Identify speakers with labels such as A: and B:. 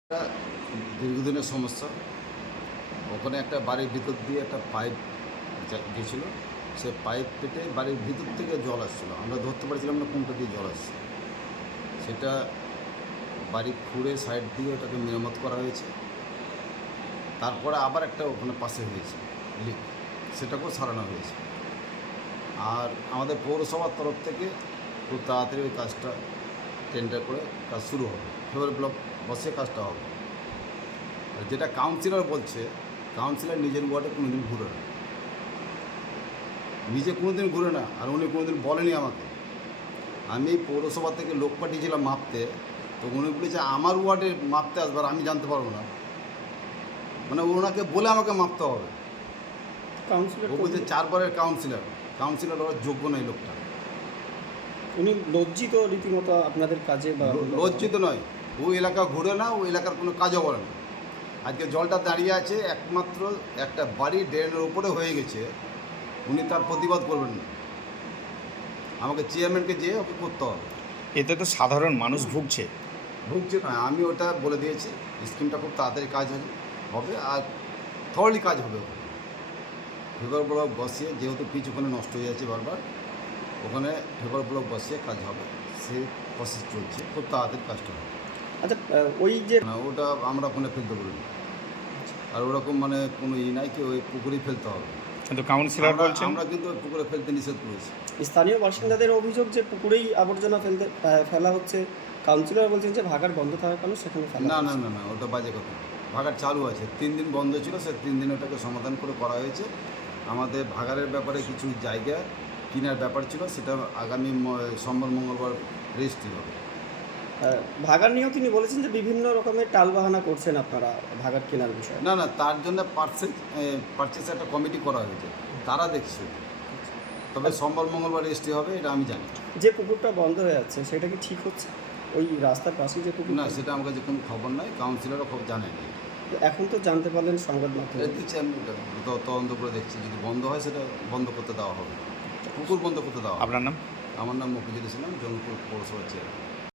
A: একটা দীর্ঘদিনের সমস্যা। ওখানে একটা বাড়ির ভিতর দিয়ে একটা পাইপ গেছিলো। সে পাইপ কেটে বাড়ির ভিতর থেকে জল আসছিলো, আমরা ধরতে পারছিলাম না কোনটা দিয়ে জল আসছে। সেটা বাড়ি খুঁড়ে সাইড দিয়ে ওটাকে মেরামত করা হয়েছে। তারপরে আবার একটা ওখানে পাশে হয়েছে লিক, সেটাকেও সারানো হয়েছে। আর আমাদের পৌরসভার তরফ থেকে খুব তাড়াতাড়ি ওই কাজটা টেন্ডার করে কাজ শুরু হবে, ফেব্রুয়ারি ব্লক বসে কাজটা হবে। আর যেটা কাউন্সিলর বলছে, কাউন্সিলর নিজের ওয়ার্ডে কোনোদিন ঘুরে না, নিজে কোনোদিন ঘুরে না। আর উনি কোনোদিন বলেনি আমাকে। আমি পৌরসভা থেকে লোক পাঠিয়েছিলাম মাপতে, তো উনি বলেছে আমার ওয়ার্ডে মাপতে আসবার আমি জানতে পারবো না, মানে ওনাকে বলে আমাকে মাপতে হবে। ও বলছে 4 বারের কাউন্সিলর ওর যোগ্য নয় লোকটা।
B: উনি লজ্জিত রীতিমতো আপনাদের কাজে? বা
A: লজ্জিত নয়, ও এলাকা ঘুরে না, ও এলাকার কোনো কাজও করে না। আজকে জলটা দাঁড়িয়ে আছে একমাত্র একটা বাড়ি ড্রেনের উপরে হয়ে গেছে, উনি তার প্রতিবাদ করবেন না। আমাকে চেয়ারম্যানকে যেয়ে ওকে করতে হবে।
C: এতে তো সাধারণ মানুষ ভুগছে
A: না, আমি ওটা বলে দিয়েছি, স্কিমটা খুব তাড়াতাড়ি কাজ হবে আর থরলি কাজ হবে। ফেভার ব্লক বসিয়ে, যেহেতু পিচ ওখানে নষ্ট হয়ে যাচ্ছে বারবার, ওখানে ফেভার ব্লক বসিয়ে কাজ হবে, সেই প্রসেস চলছে, খুব তাড়াতাড়ি কাজটা হবে।
B: আচ্ছা, ওই যে
A: না, ওটা আমরা ওখানে ফেলতে পারিনি। আর ওরকম মানে কোনো নাই কি ওই পুকুরেই ফেলতে হবে।
C: কিন্তু কাউন্সিলর বলছেন
A: আমরা কিন্তু ওই পুকুরে ফেলতে নিষেধ করেছি।
B: স্থানীয় বাসিন্দাদের অভিযোগ যে পুকুরেই আবর্জনা ফেলা হচ্ছে। কাউন্সিলর বলছেন যে ভাগাড় বন্ধ থাকার কারণে সেখানে ফেলা
A: না
B: হচ্ছে।
A: না না না, ওটা বাজে কথা। ভাগাড় চালু আছে, 3 দিন বন্ধ ছিল, সে 3 দিন ওটাকে সমাধান করে করা হয়েছে। আমাদের ভাগাড়ের ব্যাপারে কিছু জায়গা কেনার ব্যাপার ছিল, সেটা আগামী সোমবার মঙ্গলবার রেজিস্ট্রি হবে।
B: ভাগাড় নিয়েও তিনি বলেছেন যে বিভিন্ন রকমের টালবাহানা করছেন আপনারা ভাগাড় কেনার বিষয়ে।
A: না না, তার জন্য পারচেস একটা কমিটি করা হয়েছে, তারা দেখছে। তবে সোমবার মঙ্গলবার রেজিস্ট্রি হবে, এটা আমি জানি।
B: যে পুকুরটা বন্ধ হয়ে যাচ্ছে সেটা কি ঠিক হচ্ছে? ওই রাস্তার পাশে যে পুকুর?
A: না, সেটা আমার কাছে কোনো খবর নাই, কাউন্সিলরও খুব জানেন।
B: এখন তো জানতে পারলেন সংবাদ মাধ্যমে।
A: দেখছি, আমি তদন্ত করে দেখছি, যদি বন্ধ হয় সেটা বন্ধ করতে দেওয়া হবে, পুকুর বন্ধ করতে দেওয়া হবে।
C: আপনার নাম?
A: আমার নাম মফিজুল ইসলাম, জঙ্গিপুর পৌরসভার চেয়ারম্যান।